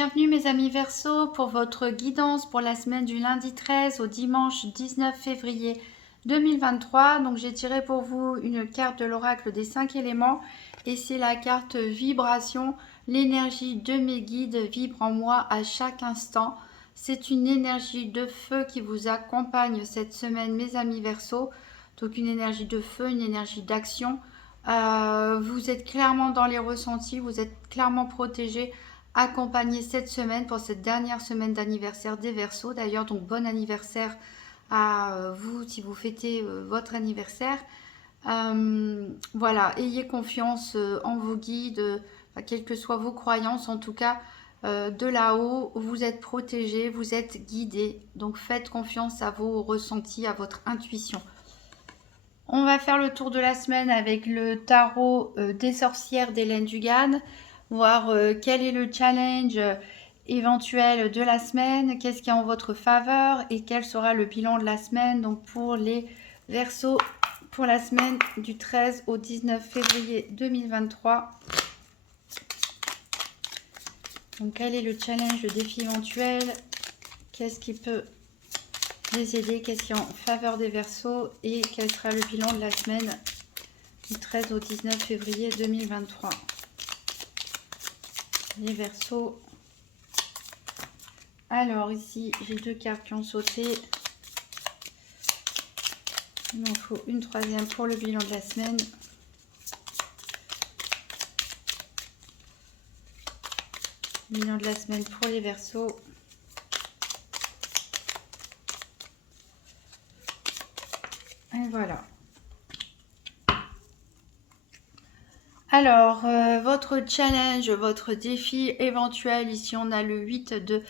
bienvenue mes amis Verseau pour votre guidance pour la semaine du lundi 13 au dimanche 19 février 2023. Donc j'ai tiré pour vous une carte de l'oracle des 5 éléments et c'est la carte vibration. L'énergie de mes guides vibre en moi à chaque instant. C'est une énergie de feu qui vous accompagne cette semaine mes amis Verseau. Donc une énergie de feu, une énergie d'action. Vous êtes clairement dans les ressentis, vous êtes clairement protégé, accompagné cette semaine pour cette dernière semaine d'anniversaire des Verseaux. D'ailleurs, donc bon anniversaire à vous si vous fêtez votre anniversaire. Voilà, ayez confiance en vos guides, quelles que soient vos croyances, en tout cas de là-haut, vous êtes protégé, vous êtes guidé. Donc faites confiance à vos ressentis, à votre intuition. On va faire le tour de la semaine avec le tarot des sorcières d'Hélène Dugan, voir quel est le challenge éventuel de la semaine, qu'est-ce qui est en votre faveur et quel sera le bilan de la semaine donc pour les Verseaux pour la semaine du 13 au 19 février 2023. Donc quel est le challenge, le défi éventuel, qu'est-ce qui peut les aider, qu'est-ce qui est en faveur des Verseaux et quel sera le bilan de la semaine du 13 au 19 février 2023. Les Verseaux. Alors ici, j'ai deux cartes qui ont sauté. Il m'en faut une troisième pour le bilan de la semaine. Bilan de la semaine pour les Verseaux. Et voilà. Alors, votre challenge, votre défi éventuel, ici on a le 8 de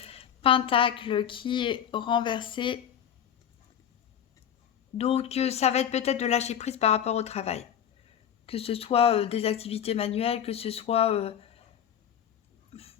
Pentacle qui est renversé. Donc, ça va être peut-être de lâcher prise par rapport au travail. Que ce soit des activités manuelles, que ce soit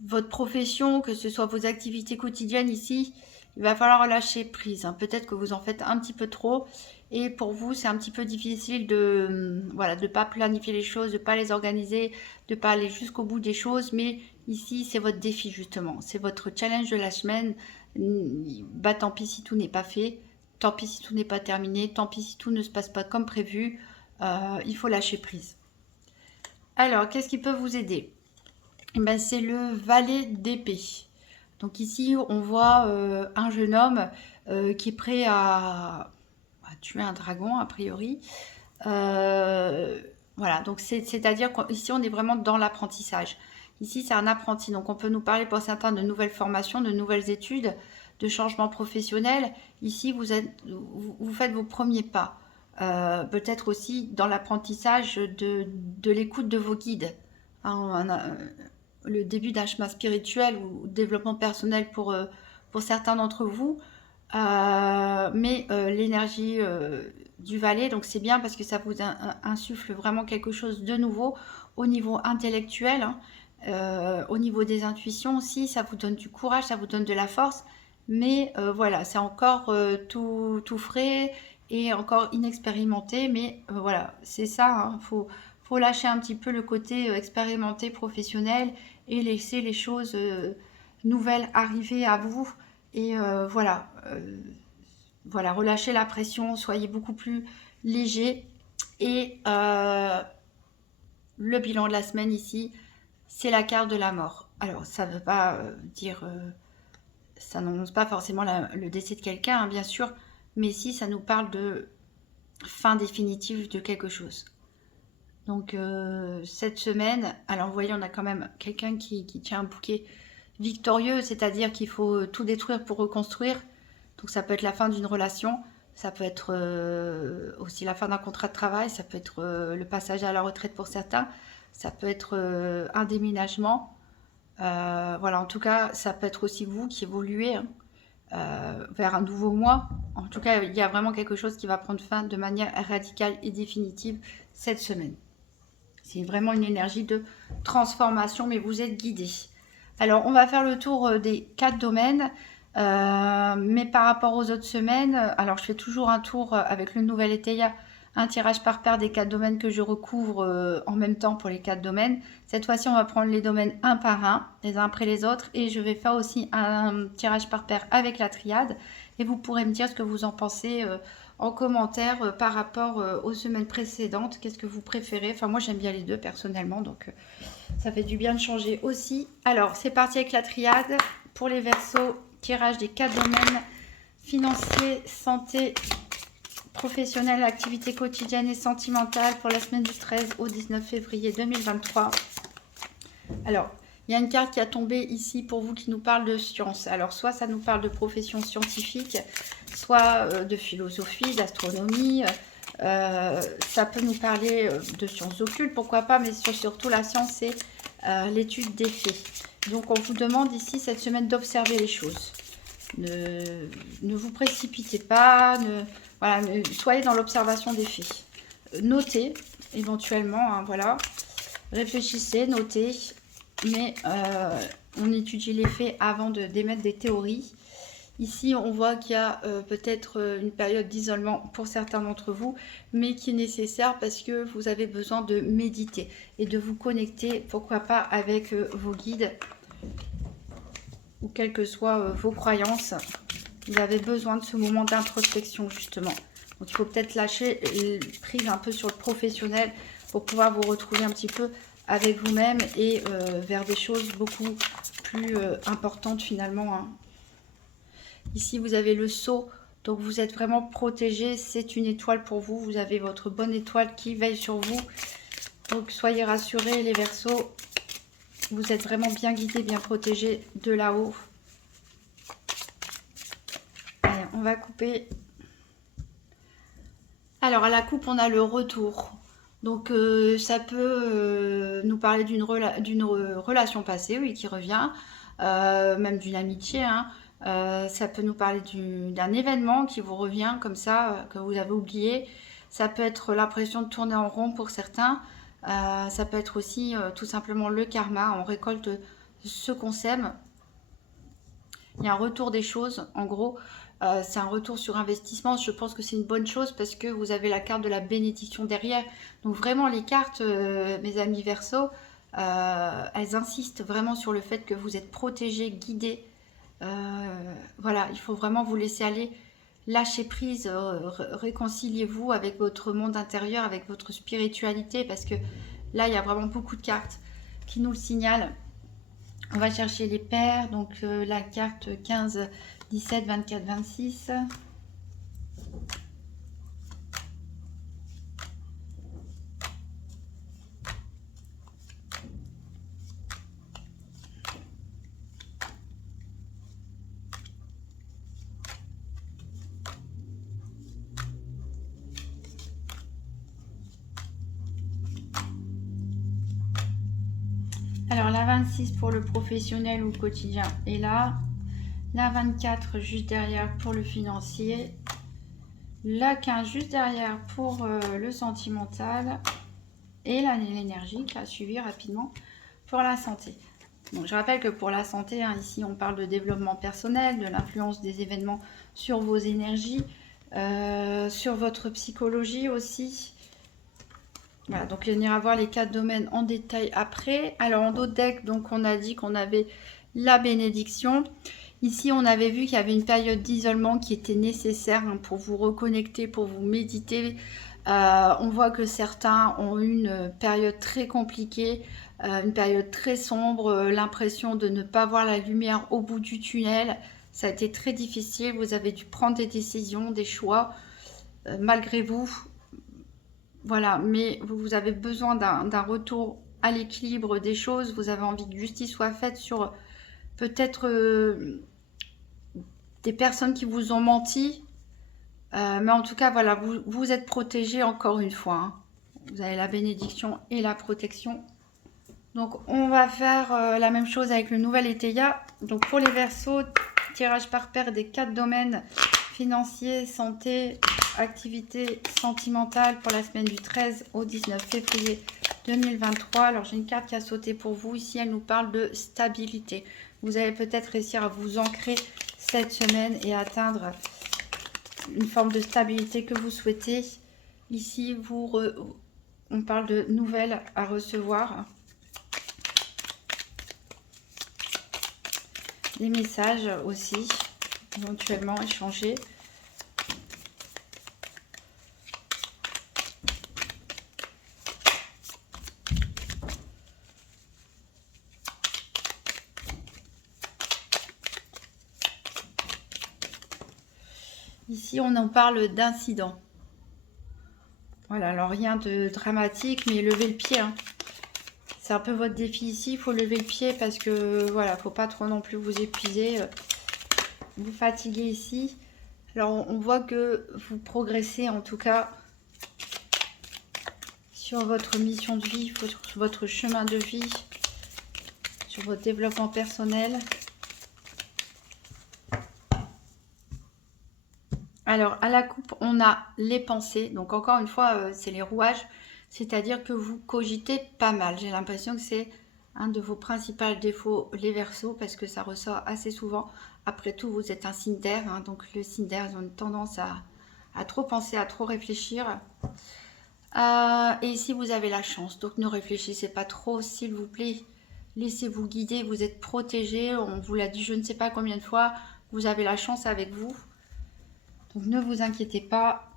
votre profession, que ce soit vos activités quotidiennes ici, il va falloir lâcher prise. Hein. Peut-être que vous en faites un petit peu trop et pour vous, c'est un petit peu difficile de voilà, de pas planifier les choses, de pas les organiser, de pas aller jusqu'au bout des choses. Mais ici, c'est votre défi justement. C'est votre challenge de la semaine. Bah, tant pis si tout n'est pas fait. Tant pis si tout n'est pas terminé. Tant pis si tout ne se passe pas comme prévu. Il faut lâcher prise. Alors, qu'est-ce qui peut vous aider ? Ben, c'est le valet d'épée. Donc ici, on voit un jeune homme qui est prêt à tuer un dragon, a priori. Voilà, donc c'est-à-dire qu'ici, on est vraiment dans l'apprentissage. Ici, c'est un apprenti, donc on peut nous parler pour certains de nouvelles formations, de nouvelles études, de changements professionnels. Ici, vous faites vos premiers pas. Peut-être aussi dans l'apprentissage de l'écoute de vos guides. Hein, le début d'un chemin spirituel ou développement personnel pour certains d'entre vous. Mais l'énergie du valet, donc c'est bien parce que ça vous insuffle vraiment quelque chose de nouveau au niveau intellectuel, hein, au niveau des intuitions aussi, ça vous donne du courage, ça vous donne de la force, mais voilà, c'est encore tout frais et encore inexpérimenté, mais voilà, c'est ça, hein, faut lâcher un petit peu le côté expérimenté, professionnel et laisser les choses nouvelles arriver à vous. Et voilà, relâchez la pression, soyez beaucoup plus léger. Et le bilan de la semaine ici, c'est la carte de la mort. Alors, ça ne veut pas dire, ça n'annonce pas forcément le décès de quelqu'un, hein, bien sûr, mais ici, ça nous parle de fin définitive de quelque chose. Donc, cette semaine, alors vous voyez, on a quand même quelqu'un qui tient un bouquet victorieux, c'est-à-dire qu'il faut tout détruire pour reconstruire. Donc ça peut être la fin d'une relation, ça peut être aussi la fin d'un contrat de travail, ça peut être le passage à la retraite pour certains, ça peut être un déménagement. Voilà, en tout cas, ça peut être aussi vous qui évoluez vers un nouveau moi. En tout cas, il y a vraiment quelque chose qui va prendre fin de manière radicale et définitive cette semaine. C'est vraiment une énergie de transformation, mais vous êtes guidé. Alors, on va faire le tour des 4 domaines. Mais par rapport aux autres semaines, alors je fais toujours un tour avec le nouvel Éteia un tirage par paire des 4 domaines que je recouvre en même temps pour les 4 domaines. Cette fois-ci, on va prendre les domaines un par un, les uns après les autres, et je vais faire aussi un tirage par paire avec la triade. Et vous pourrez me dire ce que vous en pensez en commentaire par rapport aux semaines précédentes. Qu'est-ce que vous préférez? Enfin, moi, j'aime bien les deux personnellement, donc ça fait du bien de changer aussi. Alors, c'est parti avec la triade. Pour les Verseaux, tirage des 4 domaines financiers, santé, professionnelle, activité quotidienne et sentimentale pour la semaine du 13 au 19 février 2023. Alors, il y a une carte qui a tombé ici pour vous qui nous parle de science. Alors, soit ça nous parle de profession scientifique, soit de philosophie, d'astronomie. Ça peut nous parler de sciences occultes, pourquoi pas, mais surtout la science, c'est l'étude des faits. Donc, on vous demande ici cette semaine d'observer les choses. Ne vous précipitez pas, voilà, soyez dans l'observation des faits. Notez éventuellement, hein, voilà. Réfléchissez, notez, mais on étudie les faits avant d'émettre des théories. Ici, on voit qu'il y a peut-être une période d'isolement pour certains d'entre vous, mais qui est nécessaire parce que vous avez besoin de méditer et de vous connecter, pourquoi pas, avec vos guides ou quelles que soient vos croyances. Vous avez besoin de ce moment d'introspection, justement. Donc, il faut peut-être lâcher prise un peu sur le professionnel pour pouvoir vous retrouver un petit peu avec vous-même et vers des choses beaucoup plus importantes, finalement, hein. Ici, vous avez le sceau, donc vous êtes vraiment protégé. C'est une étoile pour vous. Vous avez votre bonne étoile qui veille sur vous. Donc, soyez rassurés, les Verseaux. Vous êtes vraiment bien guidés, bien protégés de là-haut. Allez, on va couper. Alors, à la coupe, on a le retour. Donc, ça peut nous parler d'une relation passée, oui, qui revient. Même d'une amitié, hein. Ça peut nous parler d'un événement qui vous revient comme ça, que vous avez oublié. Ça peut être l'impression de tourner en rond pour certains. Ça peut être aussi tout simplement le karma. On récolte ce qu'on sème. Il y a un retour des choses, en gros. C'est un retour sur investissement. Je pense que c'est une bonne chose parce que vous avez la carte de la bénédiction derrière. Donc vraiment, les cartes, mes amis Verseaux, elles insistent vraiment sur le fait que vous êtes protégés, guidés. Voilà, il faut vraiment vous laisser aller, lâcher prise, réconciliez-vous avec votre monde intérieur, avec votre spiritualité, parce que là, il y a vraiment beaucoup de cartes qui nous le signalent. On va chercher les paires, donc la carte 15, 17, 24, 26. Alors la 26 pour le professionnel ou le quotidien est là. La 24 juste derrière pour le financier. La 15 juste derrière pour le sentimental. Et l'énergie qui a suivi rapidement pour la santé. Donc, je rappelle que pour la santé, hein, ici on parle de développement personnel, de l'influence des événements sur vos énergies, sur votre psychologie aussi. Voilà, donc on ira voir les 4 domaines en détail après. Alors en d'autres decks, donc on a dit qu'on avait la bénédiction. Ici, on avait vu qu'il y avait une période d'isolement qui était nécessaire, hein, pour vous reconnecter, pour vous méditer. On voit que certains ont eu une période très compliquée, une période très sombre, l'impression de ne pas voir la lumière au bout du tunnel. Ça a été très difficile, vous avez dû prendre des décisions, des choix, malgré vous. Voilà, mais vous avez besoin d'un retour à l'équilibre des choses. Vous avez envie que justice soit faite sur peut-être des personnes qui vous ont menti. Mais en tout cas, voilà, vous êtes protégés encore une fois, hein. Vous avez la bénédiction et la protection. Donc, on va faire la même chose avec le nouvel Éteia. Donc, pour les Verseaux, tirage par paire des 4 domaines financiers, santé, activité sentimentale pour la semaine du 13 au 19 février 2023. Alors, j'ai une carte qui a sauté pour vous. Ici, elle nous parle de stabilité. Vous allez peut-être réussir à vous ancrer cette semaine et atteindre une forme de stabilité que vous souhaitez. Ici, on parle de nouvelles à recevoir. Des messages aussi, éventuellement échangés. Ici, on en parle d'incident. Voilà, alors rien de dramatique, mais levez le pied. Hein. C'est un peu votre défi ici, il faut lever le pied parce que, voilà, faut pas trop non plus vous épuiser, vous fatiguer ici. Alors, on voit que vous progressez, en tout cas, sur votre mission de vie, sur votre chemin de vie, sur votre développement personnel. Alors, à la coupe, on a les pensées. Donc, encore une fois, c'est les rouages. C'est-à-dire que vous cogitez pas mal. J'ai l'impression que c'est un de vos principaux défauts, les Verseaux, parce que ça ressort assez souvent. Après tout, vous êtes un signe d'air. Hein, donc, le signe d'air, ils ont une tendance à trop penser, à trop réfléchir. Et ici, vous avez la chance. Donc, ne réfléchissez pas trop, s'il vous plaît. Laissez-vous guider. Vous êtes protégé. On vous l'a dit je ne sais pas combien de fois. Vous avez la chance avec vous. Donc ne vous inquiétez pas.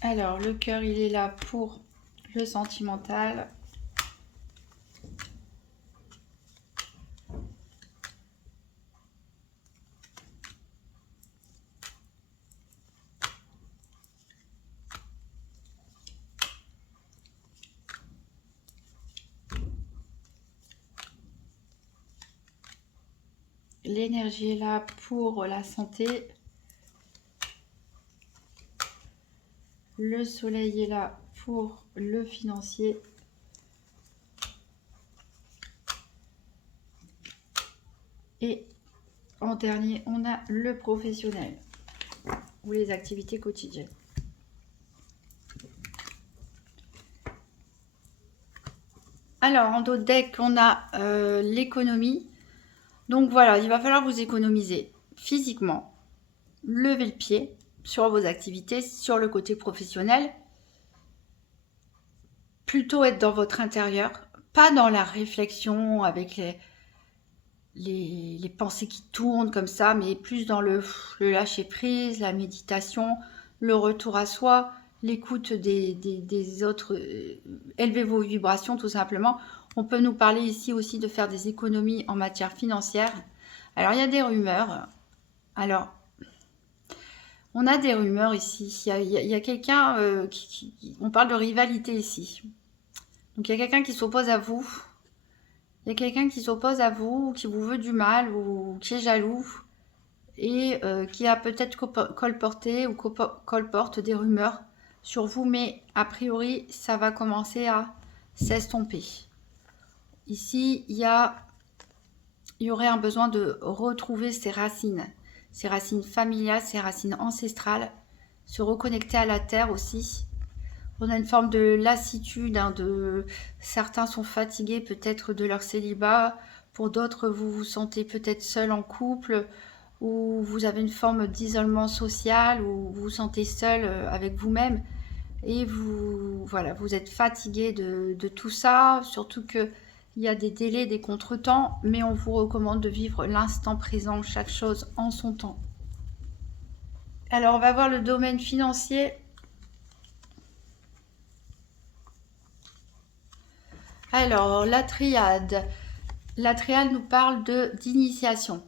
Alors le cœur, il est là pour le sentimental. L'énergie est là pour la santé. Le soleil est là pour le financier. Et en dernier, on a le professionnel ou les activités quotidiennes. Alors, en d'autres decks, on a l'économie. Donc voilà, il va falloir vous économiser physiquement, lever le pied sur vos activités, sur le côté professionnel. Plutôt être dans votre intérieur, pas dans la réflexion avec les pensées qui tournent comme ça, mais plus dans le lâcher prise, la méditation, le retour à soi, l'écoute des autres, élevez vos vibrations tout simplement. On peut nous parler ici aussi de faire des économies en matière financière. Alors il y a des rumeurs. Alors on a des rumeurs ici. Il y a quelqu'un on parle de rivalité ici. Donc il y a quelqu'un qui s'oppose à vous. Il y a quelqu'un qui s'oppose à vous, ou qui vous veut du mal, ou qui est jaloux, et qui a peut-être colporté ou colporte des rumeurs sur vous, mais a priori, ça va commencer à s'estomper. Ici, il y aurait un besoin de retrouver ses racines familiales, ses racines ancestrales, se reconnecter à la terre aussi. On a une forme de lassitude, hein, certains sont fatigués peut-être de leur célibat, pour d'autres vous vous sentez peut-être seul en couple, ou vous avez une forme d'isolement social, ou vous vous sentez seul avec vous-même, et voilà, vous êtes fatigué de tout ça, surtout que il y a des délais, des contretemps, mais on vous recommande de vivre l'instant présent, chaque chose en son temps. Alors on va voir le domaine financier. Alors, la triade. La triade nous parle d'initiation.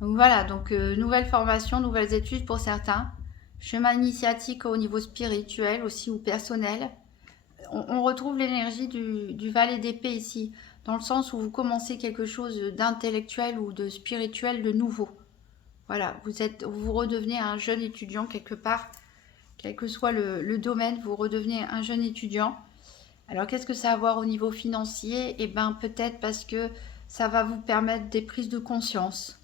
Donc voilà, donc nouvelle formation, nouvelles études pour certains. Chemin initiatique au niveau spirituel aussi ou personnel. On retrouve l'énergie du valet d'épée ici, dans le sens où vous commencez quelque chose d'intellectuel ou de spirituel de nouveau. Voilà, vous redevenez un jeune étudiant quelque part, quel que soit le domaine, vous redevenez un jeune étudiant. Alors, qu'est-ce que ça va avoir au niveau financier? Eh bien, peut-être parce que ça va vous permettre des prises de conscience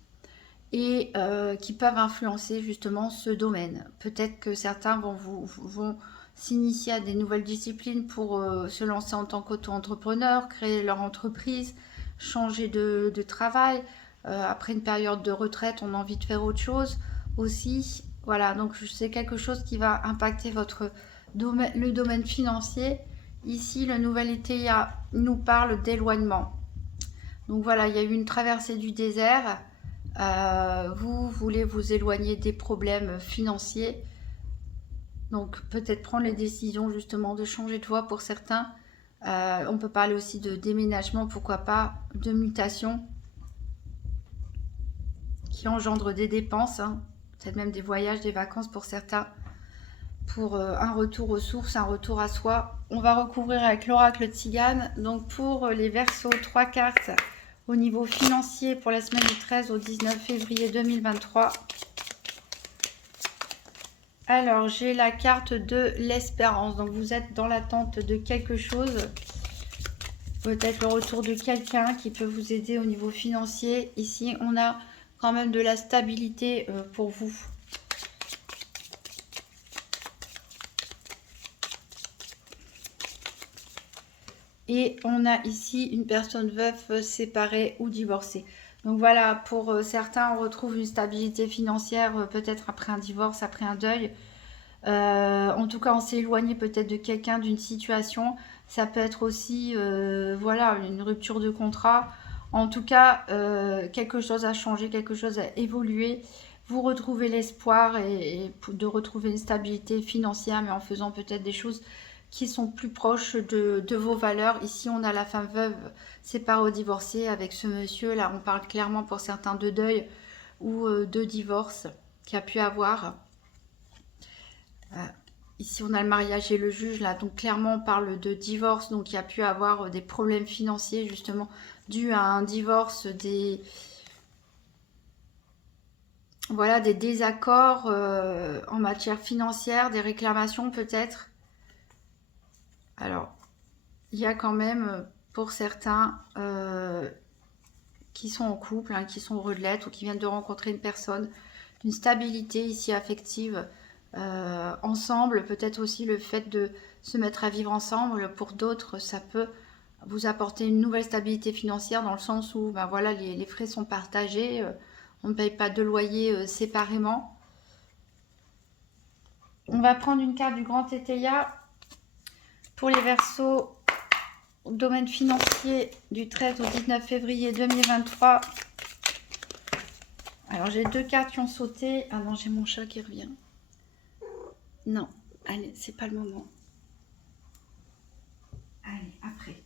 et qui peuvent influencer justement ce domaine. Peut-être que certains vont s'initier à des nouvelles disciplines pour se lancer en tant qu'auto-entrepreneur, créer leur entreprise, changer de travail. Après une période de retraite, on a envie de faire autre chose aussi. Voilà, donc c'est quelque chose qui va impacter votre domaine, le domaine financier. Ici, le nouvel été nous parle d'éloignement. Donc voilà, il y a eu une traversée du désert. Vous voulez vous éloigner des problèmes financiers. Donc peut-être prendre les décisions justement de changer de voie pour certains. On peut parler aussi de déménagement, pourquoi pas, de mutation qui engendre des dépenses, hein. Peut-être même des voyages, des vacances pour certains, pour un retour aux sources, un retour à soi. On va recouvrir avec l'oracle Tzigane. Donc pour les Verseaux, 3 cartes au niveau financier pour la semaine du 13 au 19 février 2023. Alors, j'ai la carte de l'espérance. Donc, vous êtes dans l'attente de quelque chose. Peut-être le retour de quelqu'un qui peut vous aider au niveau financier. Ici, on a quand même de la stabilité pour vous. Et on a ici une personne veuve, séparée ou divorcée. Donc voilà, pour certains, on retrouve une stabilité financière, peut-être après un divorce, après un deuil. En tout cas, on s'est éloigné peut-être de quelqu'un, d'une situation. Ça peut être aussi, voilà, une rupture de contrat. En tout cas, quelque chose a changé, quelque chose a évolué. Vous retrouvez l'espoir et de retrouver une stabilité financière, mais en faisant peut-être des choses qui sont plus proches de vos valeurs. Ici, on a la femme veuve séparée ou divorcée avec ce monsieur. Là, on parle clairement pour certains de deuil ou de divorce qu'il y a pu avoir. Ici, on a le mariage et le juge, là. Donc, clairement, on parle de divorce. Donc, il y a pu avoir des problèmes financiers, justement, dus à un divorce, voilà, des désaccords en matière financière, des réclamations, peut-être. Alors, il y a quand même, pour certains, qui sont en couple, hein, qui sont heureux de l'être ou qui viennent de rencontrer une personne, une stabilité ici affective, ensemble. Peut-être aussi le fait de se mettre à vivre ensemble. Pour d'autres, ça peut vous apporter une nouvelle stabilité financière dans le sens où ben voilà, les frais sont partagés. On ne paye pas de loyer séparément. On va prendre une carte du Grand Tétéia pour les Verseaux, domaine financier du 13 au 19 février 2023. Alors j'ai 2 cartes qui ont sauté. Ah non, j'ai mon chat qui revient. Non, allez, c'est pas le moment. Allez, après.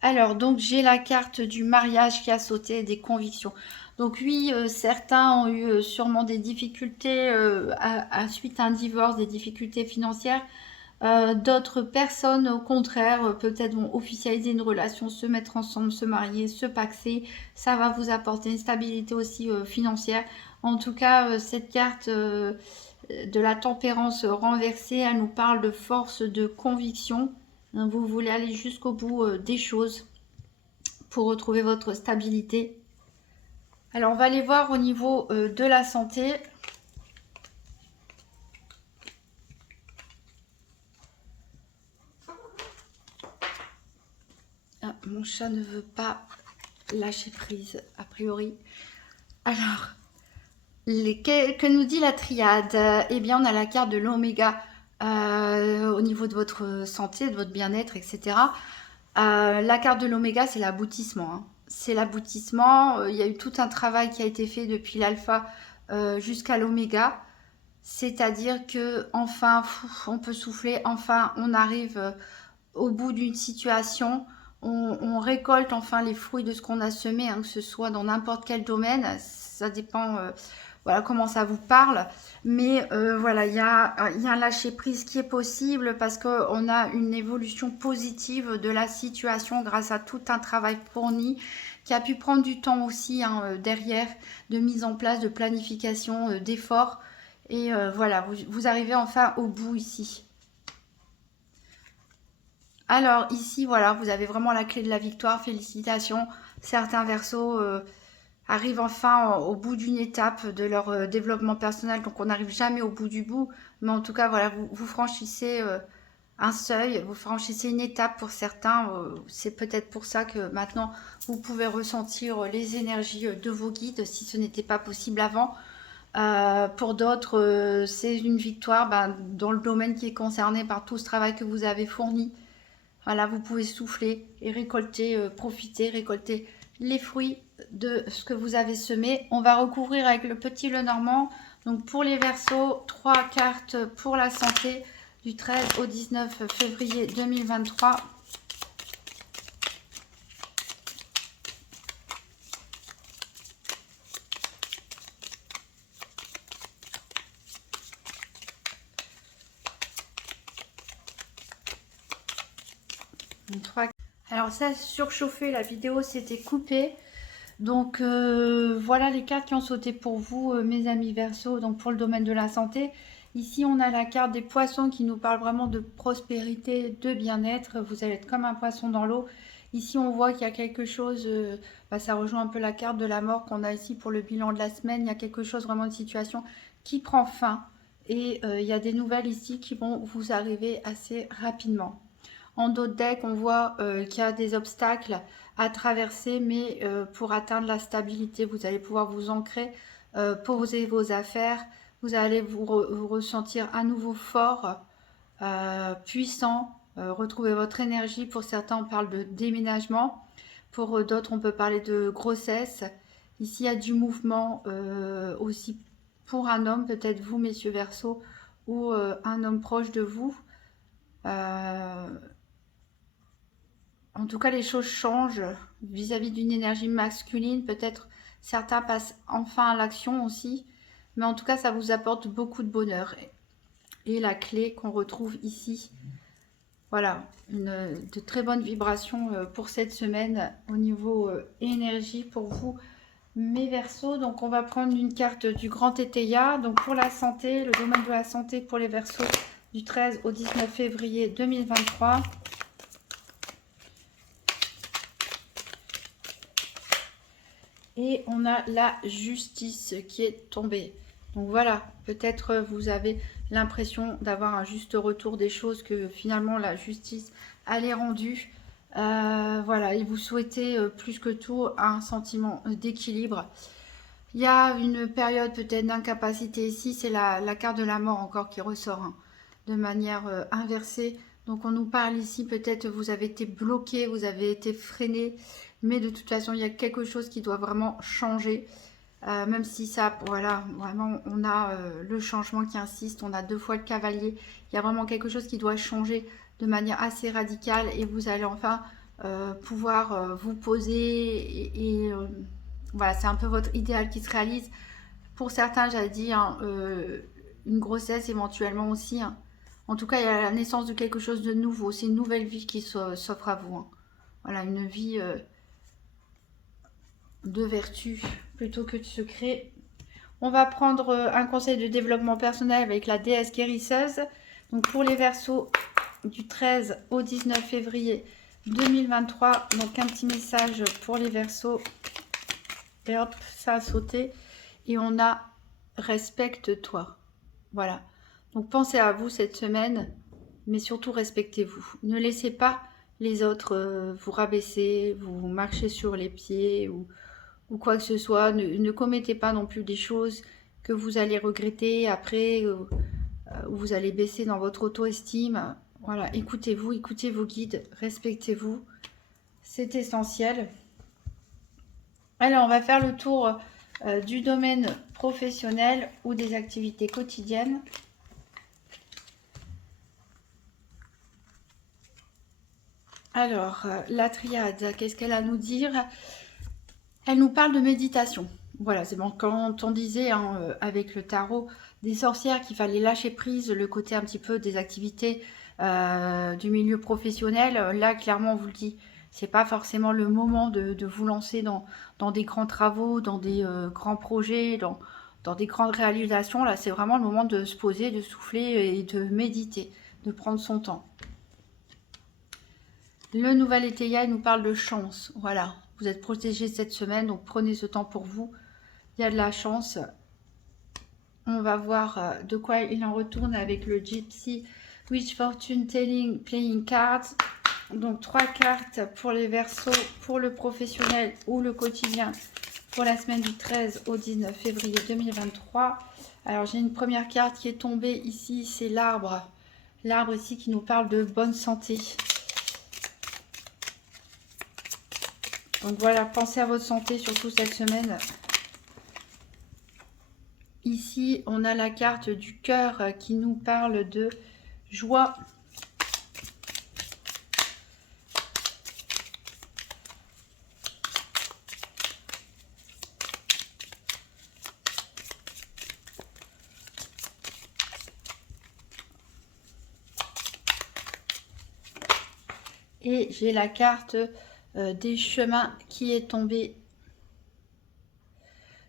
Alors, donc j'ai la carte du mariage qui a sauté, des convictions. Donc oui, certains ont eu sûrement des difficultés à suite à un divorce, des difficultés financières. D'autres personnes, au contraire, peut-être vont officialiser une relation, se mettre ensemble, se marier, se paxer. Ça va vous apporter une stabilité aussi financière. En tout cas, cette carte de la tempérance renversée, elle nous parle de force, de conviction. Vous voulez aller jusqu'au bout des choses pour retrouver votre stabilité. Alors, on va aller voir au niveau de la santé. Ah, mon chat ne veut pas lâcher prise, a priori. Alors, que nous dit la triade? Eh bien, on a la carte de l'oméga au niveau de votre santé, de votre bien-être, etc. La carte de l'oméga, c'est l'aboutissement, hein. C'est l'aboutissement. Il y a eu tout un travail qui a été fait depuis l'alpha jusqu'à l'oméga. C'est-à-dire que enfin, on peut souffler, enfin, on arrive au bout d'une situation. On récolte enfin les fruits de ce qu'on a semé, hein, que ce soit dans n'importe quel domaine. Ça dépend voilà, comment ça vous parle. Mais voilà, il y a un lâcher-prise qui est possible parce qu'on a une évolution positive de la situation grâce à tout un travail fourni qui a pu prendre du temps aussi, hein, derrière, de mise en place, de planification, d'efforts. Et voilà, vous arrivez enfin au bout ici. Alors ici, voilà, vous avez vraiment la clé de la victoire. Félicitations. Certains Verseaux arrivent enfin au bout d'une étape de leur développement personnel. Donc on n'arrive jamais au bout du bout. Mais en tout cas, voilà, vous franchissez un seuil, vous franchissez une étape pour certains. C'est peut-être pour ça que maintenant, vous pouvez ressentir les énergies de vos guides, si ce n'était pas possible avant. Pour d'autres, c'est une victoire dans le domaine qui est concerné par tout ce travail que vous avez fourni. Voilà, vous pouvez souffler et récolter, profiter, récolter les fruits de ce que vous avez semé. On va recouvrir avec le petit Lenormand. Donc pour les Verseaux, 3 cartes pour la santé du 13 au 19 février 2023. Alors ça a surchauffé, la vidéo s'était coupée. Donc voilà les cartes qui ont sauté pour vous, mes amis Verseaux, donc pour le domaine de la santé. Ici, on a la carte des poissons qui nous parle vraiment de prospérité, de bien-être. Vous allez être comme un poisson dans l'eau. Ici, on voit qu'il y a quelque chose, ça rejoint un peu la carte de la mort qu'on a ici pour le bilan de la semaine. Il y a quelque chose, vraiment une situation qui prend fin. Et il y a des nouvelles ici qui vont vous arriver assez rapidement. En d'autres decks, on voit qu'il y a des obstacles à traverser, mais pour atteindre la stabilité, vous allez pouvoir vous ancrer, poser vos affaires. Vous allez vous ressentir à nouveau fort, puissant, retrouver votre énergie. Pour certains, on parle de déménagement. Pour d'autres, on peut parler de grossesse. Ici, il y a du mouvement aussi pour un homme, peut-être vous, messieurs Verseaux, ou un homme proche de vous. En tout cas, les choses changent vis-à-vis d'une énergie masculine. Peut-être certains passent enfin à l'action aussi. Mais en tout cas, ça vous apporte beaucoup de bonheur. Et la clé qu'on retrouve ici, voilà, de très bonnes vibrations pour cette semaine au niveau énergie pour vous, mes Verseaux. Donc, on va prendre une carte du Grand Éteillat. Donc, pour la santé, le domaine de la santé pour les Verseaux du 13 au 19 février 2023. Et on a la justice qui est tombée. Donc voilà, peut-être vous avez l'impression d'avoir un juste retour des choses, que finalement la justice elle est rendue. Voilà, et vous souhaitez plus que tout un sentiment d'équilibre. Il y a une période peut-être d'incapacité ici, c'est la carte de la mort encore qui ressort de manière inversée. Donc on nous parle ici, peut-être vous avez été bloqué, vous avez été freiné, mais de toute façon il y a quelque chose qui doit vraiment changer. Même si ça, voilà, vraiment on a le changement qui insiste, on a 2 fois le cavalier. Il y a vraiment quelque chose qui doit changer de manière assez radicale et vous allez enfin pouvoir vous poser et voilà, c'est un peu votre idéal qui se réalise. Pour certains, j'allais dire, une grossesse éventuellement aussi. En tout cas, il y a la naissance de quelque chose de nouveau. C'est une nouvelle vie qui s'offre à vous. Voilà, une vie de vertu plutôt que de secret. On va prendre un conseil de développement personnel avec la déesse guérisseuse. Donc pour les Verseaux du 13 au 19 février 2023. Donc un petit message pour les Verseaux. Et hop, ça a sauté. Et on a respecte-toi. Voilà. Donc pensez à vous cette semaine, mais surtout respectez-vous. Ne laissez pas les autres vous rabaisser, vous marcher sur les pieds ou quoi que ce soit. Ne commettez pas non plus des choses que vous allez regretter après, où vous allez baisser dans votre auto-estime. Voilà, écoutez-vous, écoutez vos guides, respectez-vous. C'est essentiel. Alors, on va faire le tour du domaine professionnel ou des activités quotidiennes. Alors, la triade, qu'est-ce qu'elle a à nous dire? Elle nous parle de méditation. Voilà, c'est bon, quand on disait avec le tarot des sorcières qu'il fallait lâcher prise, le côté un petit peu des activités du milieu professionnel, là, clairement, on vous le dit, c'est pas forcément le moment de vous lancer dans des grands travaux, dans des grands projets, dans des grandes réalisations. Là, c'est vraiment le moment de se poser, de souffler et de méditer, de prendre son temps. Le nouvel Éteillat, il nous parle de chance. Voilà, vous êtes protégé cette semaine, donc prenez ce temps pour vous. Il y a de la chance. On va voir de quoi il en retourne avec le Gypsy Which Fortune Telling Playing Cards. Donc 3 cartes pour les Verseaux, pour le professionnel ou le quotidien, pour la semaine du 13 au 19 février 2023. Alors j'ai une première carte qui est tombée ici, c'est l'arbre. L'arbre ici qui nous parle de bonne santé. Donc voilà, pensez à votre santé surtout cette semaine. Ici, on a la carte du cœur qui nous parle de joie. Et j'ai la carte des chemins qui est tombée.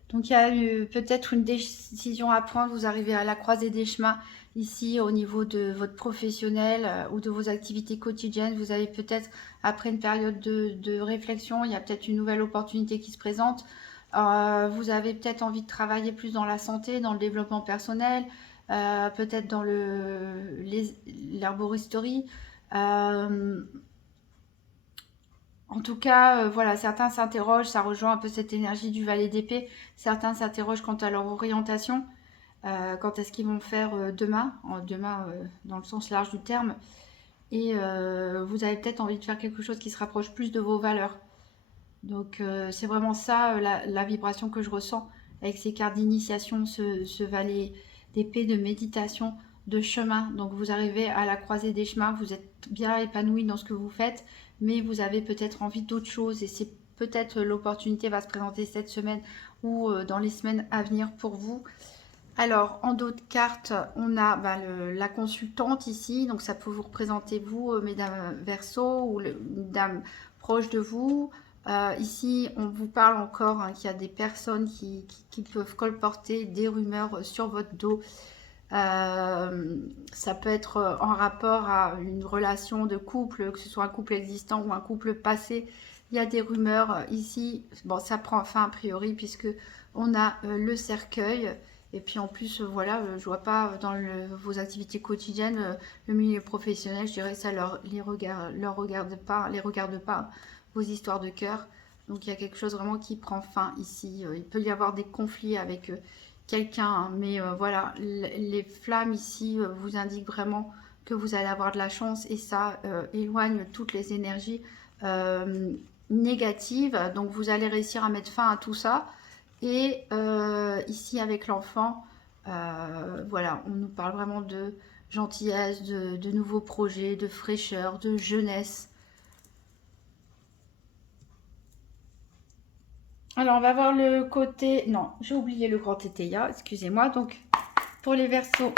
Donc il y a peut-être une décision à prendre, vous arrivez à la croisée des chemins ici au niveau de votre professionnel ou de vos activités quotidiennes. Vous avez peut-être, après une période de réflexion, il y a peut-être une nouvelle opportunité qui se présente. Vous avez peut-être envie de travailler plus dans la santé, dans le développement personnel, peut-être dans l'herboristerie. En tout cas, voilà, certains s'interrogent, ça rejoint un peu cette énergie du valet d'épée. Certains s'interrogent quant à leur orientation, quand est-ce qu'ils vont faire demain, dans le sens large du terme. Et vous avez peut-être envie de faire quelque chose qui se rapproche plus de vos valeurs. Donc c'est vraiment ça la vibration que je ressens avec ces cartes d'initiation, ce valet d'épée, de méditation, de chemin. Donc vous arrivez à la croisée des chemins, vous êtes bien épanoui dans ce que vous faites, mais vous avez peut-être envie d'autre chose et c'est peut-être l'opportunité va se présenter cette semaine ou dans les semaines à venir pour vous. Alors, en d'autres cartes, on a la consultante ici, donc ça peut vous représenter vous, mesdames Verseau, ou une dame proche de vous. Ici, on vous parle encore qu'il y a des personnes qui peuvent colporter des rumeurs sur votre dos. Ça peut être en rapport à une relation de couple, que ce soit un couple existant ou un couple passé. Il y a des rumeurs ici. Bon, ça prend fin a priori puisque on a le cercueil. Et puis en plus, voilà, je vois pas dans vos activités quotidiennes, le milieu professionnel, je dirais que ça les regarde pas, vos histoires de cœur. Donc il y a quelque chose vraiment qui prend fin ici. Il peut y avoir des conflits avec quelqu'un, hein, mais voilà, les flammes ici vous indiquent vraiment que vous allez avoir de la chance et ça éloigne toutes les énergies négatives. Donc vous allez réussir à mettre fin à tout ça. Et ici avec l'enfant, voilà, on nous parle vraiment de gentillesse, de nouveaux projets, de fraîcheur, de jeunesse. Alors on va voir le côté... Non, j'ai oublié le grand tétéia, excusez-moi. Donc pour les Verseaux,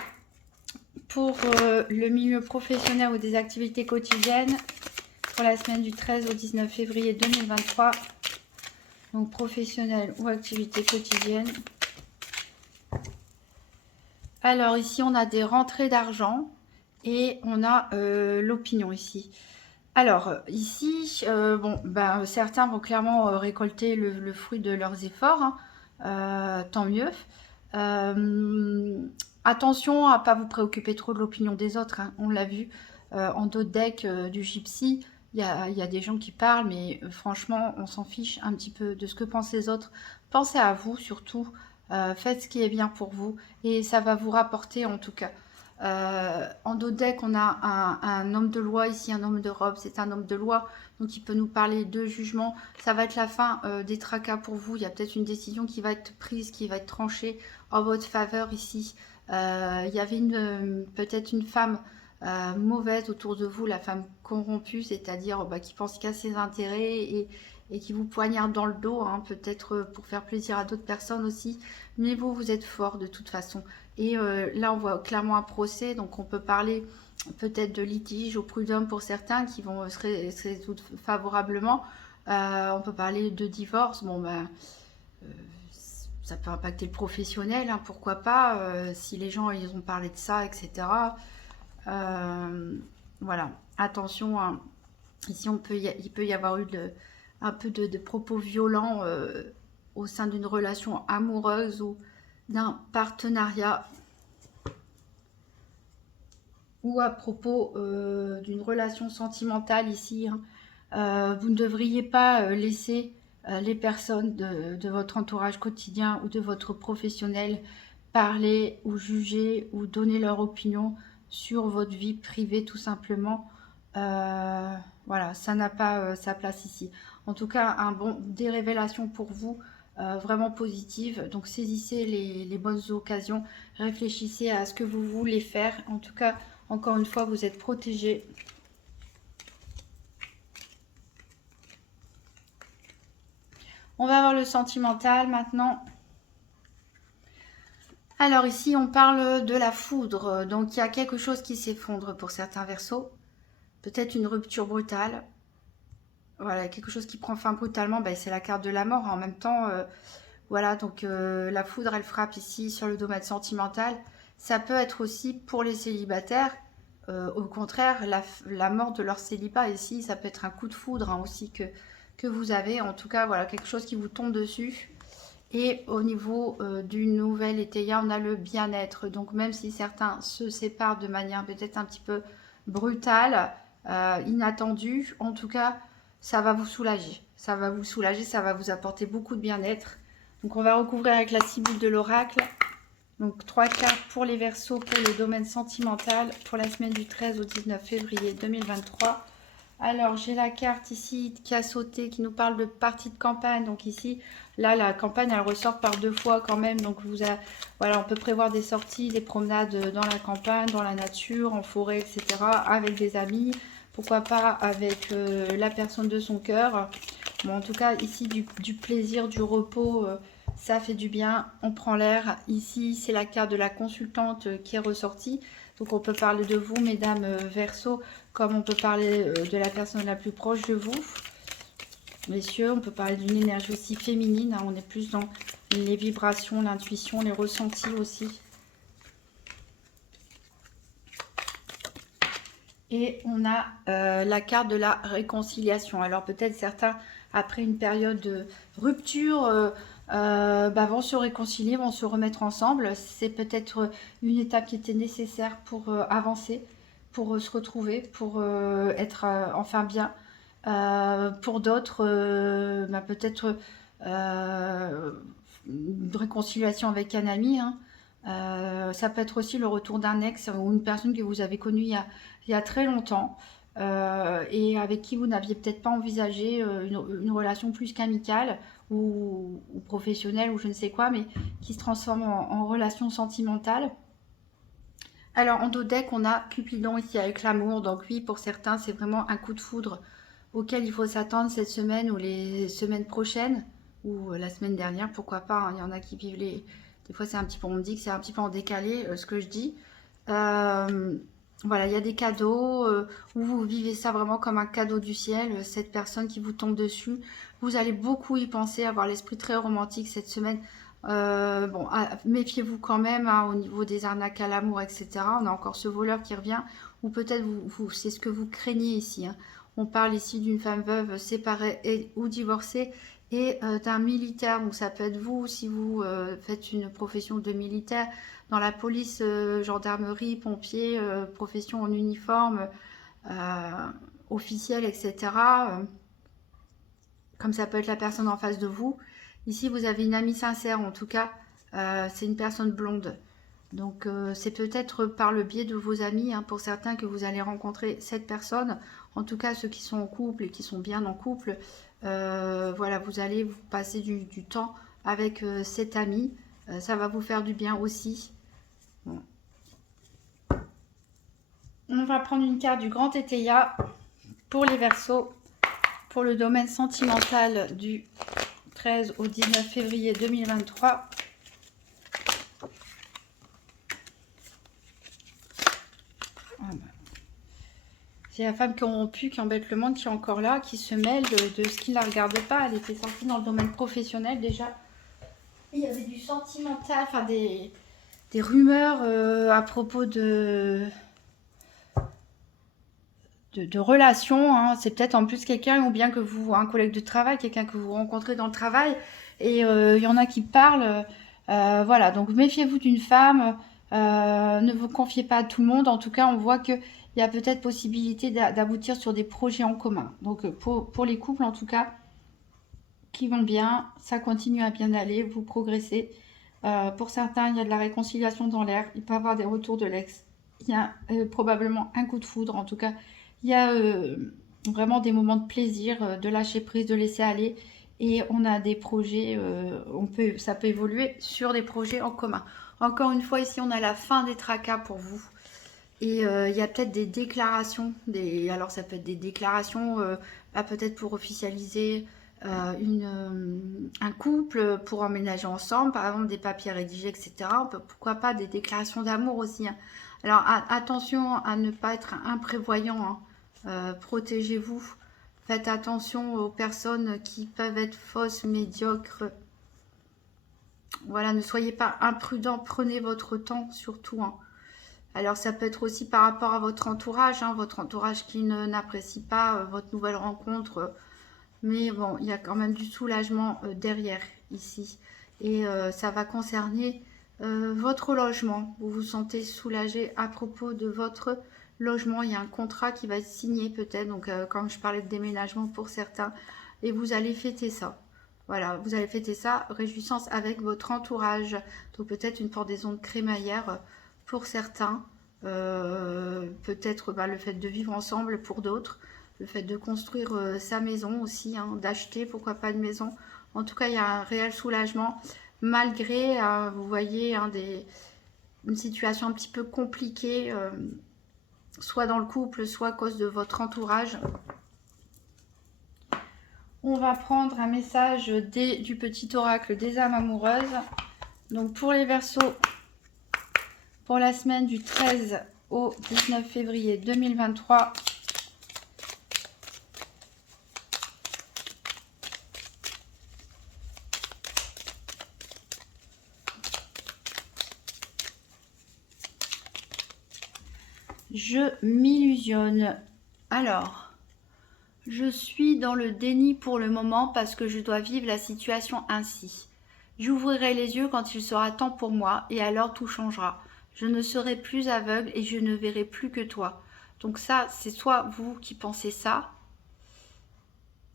pour le milieu professionnel ou des activités quotidiennes, pour la semaine du 13 au 19 février 2023, donc professionnel ou activité quotidienne. Alors ici, on a des rentrées d'argent et on a l'opinion ici. Alors ici, certains vont clairement récolter le fruit de leurs efforts, hein, tant mieux. Attention à ne pas vous préoccuper trop de l'opinion des autres, hein, on l'a vu en d'autres decks du Gypsy. Il y a des gens qui parlent, mais franchement, on s'en fiche un petit peu de ce que pensent les autres. Pensez à vous surtout, faites ce qui est bien pour vous et ça va vous rapporter en tout cas. En d'autres decks, on a un homme de loi ici, un homme de robe, c'est un homme de loi, donc il peut nous parler de jugement. Ça va être la fin des tracas pour vous, il y a peut-être une décision qui va être prise, qui va être tranchée en votre faveur ici. Il y avait peut-être une femme mauvaise autour de vous, la femme corrompue, c'est-à-dire qui pense qu'à ses intérêts et qui vous poignarde dans le dos, hein, peut-être pour faire plaisir à d'autres personnes aussi. Mais vous êtes fort de toute façon. Et là, on voit clairement un procès, donc on peut parler peut-être de litige au prud'homme pour certains qui vont se résoudre favorablement. On peut parler de divorce. Bon, ça peut impacter le professionnel, hein, pourquoi pas, si les gens ils ont parlé de ça, etc. Voilà, attention, hein. Ici il peut y avoir eu un peu de propos violents au sein d'une relation amoureuse ou d'un partenariat. ou à propos d'une relation sentimentale ici, hein. Vous ne devriez pas laisser les personnes de votre entourage quotidien ou de votre professionnel parler ou juger ou donner leur opinion sur votre vie privée tout simplement. Voilà, ça n'a pas sa place ici. En tout cas, des révélations pour vous vraiment positives. Donc saisissez les bonnes occasions, réfléchissez à ce que vous voulez faire. En tout cas, encore une fois, vous êtes protégés. On va voir le sentimental maintenant. Alors ici, on parle de la foudre. Donc il y a quelque chose qui s'effondre pour certains Verseaux. Peut-être une rupture brutale. Voilà, quelque chose qui prend fin brutalement. Ben, c'est la carte de la mort. En même temps, voilà, donc la foudre, elle frappe ici sur le domaine sentimental. Ça peut être aussi pour les célibataires. Au contraire, la mort de leur célibat ici, ça peut être un coup de foudre hein, aussi que vous avez. En tout cas, voilà, quelque chose qui vous tombe dessus. Et au niveau du nouvel étayat, on a le bien-être. Donc même si certains se séparent de manière peut-être un petit peu brutale, inattendue, en tout cas, ça va vous soulager. Ça va vous soulager, ça va vous apporter beaucoup de bien-être. Donc on va recouvrir avec la sibylle de l'oracle. Donc 3 cartes pour les Verseaux, pour le domaine sentimental, pour la semaine du 13 au 19 février 2023. Alors, j'ai la carte ici qui a sauté, qui nous parle de partie de campagne. Donc ici, là, la campagne, elle ressort par 2 fois quand même. Donc, voilà, on peut prévoir des sorties, des promenades dans la campagne, dans la nature, en forêt, etc. Avec des amis. Pourquoi pas avec la personne de son cœur. Bon, en tout cas, ici, du plaisir, du repos, ça fait du bien. On prend l'air. Ici, c'est la carte de la consultante qui est ressortie. Donc, on peut parler de vous, mesdames Verseaux, comme on peut parler de la personne la plus proche de vous. Messieurs, on peut parler d'une énergie aussi féminine. Hein, on est plus dans les vibrations, l'intuition, les ressentis aussi. Et on a la carte de la réconciliation. Alors peut-être certains, après une période de rupture, vont se réconcilier, vont se remettre ensemble. C'est peut-être une étape qui était nécessaire pour avancer, pour se retrouver, pour être enfin bien. Pour d'autres, peut-être une réconciliation avec un ami. Hein. Ça peut être aussi le retour d'un ex ou une personne que vous avez connue il y a très longtemps et avec qui vous n'aviez peut-être pas envisagé une relation plus qu'amicale ou professionnelle ou je ne sais quoi, mais qui se transforme en relation sentimentale. Alors en dos deck, on a Cupidon ici avec l'amour. Donc oui, pour certains, c'est vraiment un coup de foudre auquel il faut s'attendre cette semaine ou les semaines prochaines ou la semaine dernière, pourquoi pas. Hein. Il y en a qui vivent les... Des fois, c'est un petit peu, on me dit que c'est un petit peu en décalé ce que je dis. Voilà, il y a des cadeaux où vous vivez ça vraiment comme un cadeau du ciel, cette personne qui vous tombe dessus. Vous allez beaucoup y penser, avoir l'esprit très romantique cette semaine. Bon, méfiez-vous quand même hein, au niveau des arnaques à l'amour, etc. On a encore ce voleur qui revient, ou peut-être c'est ce que vous craignez ici. Hein. On parle ici d'une femme veuve, séparée ou divorcée, et d'un militaire. Donc ça peut être vous, si vous faites une profession de militaire, dans la police, gendarmerie, pompier, profession en uniforme, officielle, etc. Comme ça peut être la personne en face de vous. Ici, vous avez une amie sincère, en tout cas, c'est une personne blonde. Donc, c'est peut-être par le biais de vos amis, hein, pour certains, que vous allez rencontrer cette personne. En tout cas, ceux qui sont en couple et qui sont bien en couple, voilà, vous allez vous passer du temps avec cet ami. Ça va vous faire du bien aussi. Bon. On va prendre une carte du Grand Étayat pour les Verseaux, pour le domaine sentimental du 13 au 19 février 2023. C'est la femme corrompue qui embête le monde, qui est encore là, qui se mêle de ce qui ne la regarde pas. Elle était sortie dans le domaine professionnel déjà. Il y avait du sentimental, enfin des rumeurs à propos de relations. Hein. C'est peut-être en plus quelqu'un, ou bien que vous, un collègue de travail, quelqu'un que vous rencontrez dans le travail. Et il y en a qui parlent. Voilà, donc méfiez-vous d'une femme Ne vous confiez pas à tout le monde. En tout cas, on voit qu'il y a peut-être possibilité d'aboutir sur des projets en commun. Donc, pour les couples, en tout cas, qui vont bien, ça continue à bien aller, vous progressez. Pour certains, il y a de la réconciliation dans l'air. Il peut y avoir des retours de l'ex. Il y a probablement un coup de foudre. En tout cas, il y a vraiment des moments de plaisir, de lâcher prise, de laisser aller. Et on a des projets, ça peut évoluer sur des projets en commun. Encore une fois, ici, on a la fin des tracas pour vous. Et il y a peut-être des déclarations. Alors, ça peut être des déclarations, peut-être pour officialiser un couple, pour emménager ensemble, par exemple des papiers rédigés, etc. Pourquoi pas des déclarations d'amour aussi, hein. Alors, attention à ne pas être imprévoyant, hein. Protégez-vous. Faites attention aux personnes qui peuvent être fausses, médiocres. Voilà, ne soyez pas imprudents. Prenez votre temps, surtout, hein. Alors, ça peut être aussi par rapport à votre entourage, hein, votre entourage qui n'apprécie pas votre nouvelle rencontre. Mais bon, il y a quand même du soulagement derrière ici. Et ça va concerner votre logement. Vous vous sentez soulagé à propos de votre logement. Il y a un contrat qui va être signé peut-être. Donc, quand je parlais de déménagement pour certains. Et vous allez fêter ça. Voilà, vous allez fêter ça, réjouissance avec votre entourage. Donc, peut-être une pendaison de crémaillère pour certains. Peut-être le fait de vivre ensemble pour d'autres. Le fait de construire sa maison aussi, hein, d'acheter, pourquoi pas, une maison. En tout cas, il y a un réel soulagement, malgré, vous voyez, une situation un petit peu compliquée, soit dans le couple, soit à cause de votre entourage. On va prendre un message du petit oracle des âmes amoureuses. Donc, pour les Verseaux, pour la semaine du 13 au 19 février 2023, je m'illusionne. Alors, je suis dans le déni pour le moment parce que je dois vivre la situation ainsi. J'ouvrirai les yeux quand il sera temps pour moi et alors tout changera. Je ne serai plus aveugle et je ne verrai plus que toi. Donc ça, c'est soit vous qui pensez ça.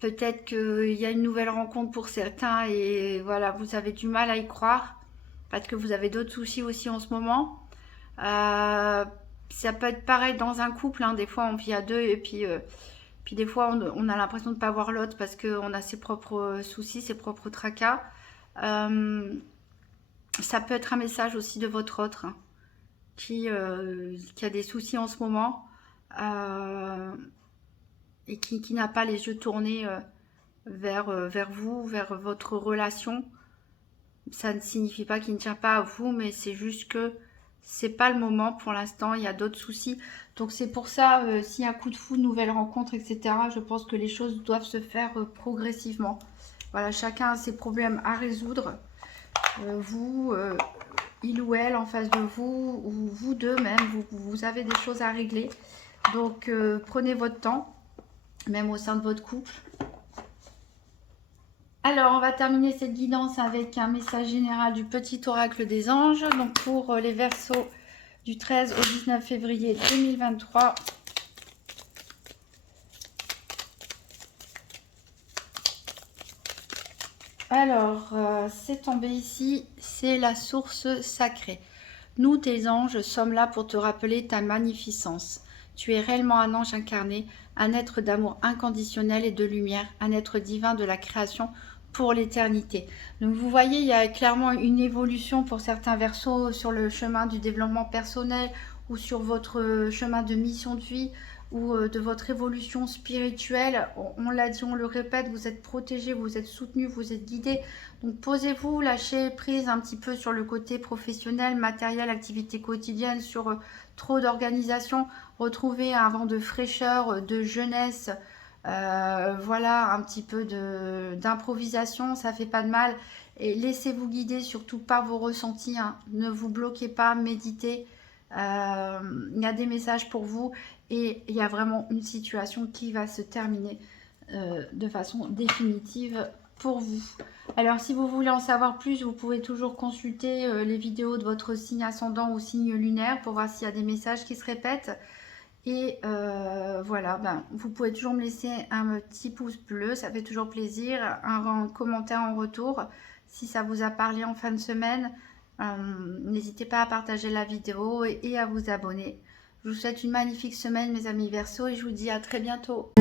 Peut-être qu'il y a une nouvelle rencontre pour certains et voilà, vous avez du mal à y croire parce que vous avez d'autres soucis aussi en ce moment. Ça peut être pareil dans un couple, hein. Des fois on vit à deux et puis des fois on a l'impression de ne pas voir l'autre parce qu'on a ses propres soucis, ses propres tracas. Ça peut être un message aussi de votre autre, hein, qui a des soucis en ce moment et qui n'a pas les yeux tournés vers vous, vers votre relation. Ça ne signifie pas qu'il ne tient pas à vous, mais c'est juste que c'est pas le moment pour l'instant, il y a d'autres soucis. Donc c'est pour ça, s'il y a un coup de foudre, nouvelle rencontre, etc., je pense que les choses doivent se faire progressivement. Voilà, chacun a ses problèmes à résoudre. Vous, il ou elle en face de vous, ou vous deux même, vous avez des choses à régler. Donc prenez votre temps, même au sein de votre couple. Alors, on va terminer cette guidance avec un message général du petit oracle des anges. Donc, pour les Verseaux du 13 au 19 février 2023. Alors, c'est tombé ici, c'est la source sacrée. Nous, tes anges, sommes là pour te rappeler ta magnificence. Tu es réellement un ange incarné, un être d'amour inconditionnel et de lumière, un être divin de la création pour l'éternité. Donc vous voyez, il y a clairement une évolution pour certains Verseaux sur le chemin du développement personnel ou sur votre chemin de mission de vie ou de votre évolution spirituelle. On l'a dit, on le répète, vous êtes protégé, vous êtes soutenu, vous êtes guidé. Donc posez-vous, lâchez prise un petit peu sur le côté professionnel, matériel, activité quotidienne, sur trop d'organisation. Retrouvez un vent de fraîcheur, de jeunesse. Voilà, un petit peu d'improvisation, ça fait pas de mal. Et laissez-vous guider surtout par vos ressentis, hein. Ne vous bloquez pas, méditez. Il y a des messages pour vous et il y a vraiment une situation qui va se terminer de façon définitive pour vous. Alors, si vous voulez en savoir plus, vous pouvez toujours consulter les vidéos de votre signe ascendant ou signe lunaire pour voir s'il y a des messages qui se répètent. Et voilà, ben, vous pouvez toujours me laisser un petit pouce bleu, ça fait toujours plaisir, un commentaire en retour si ça vous a parlé en fin de semaine. N'hésitez pas à partager la vidéo et à vous abonner. Je vous souhaite une magnifique semaine mes amis Verseaux et je vous dis à très bientôt.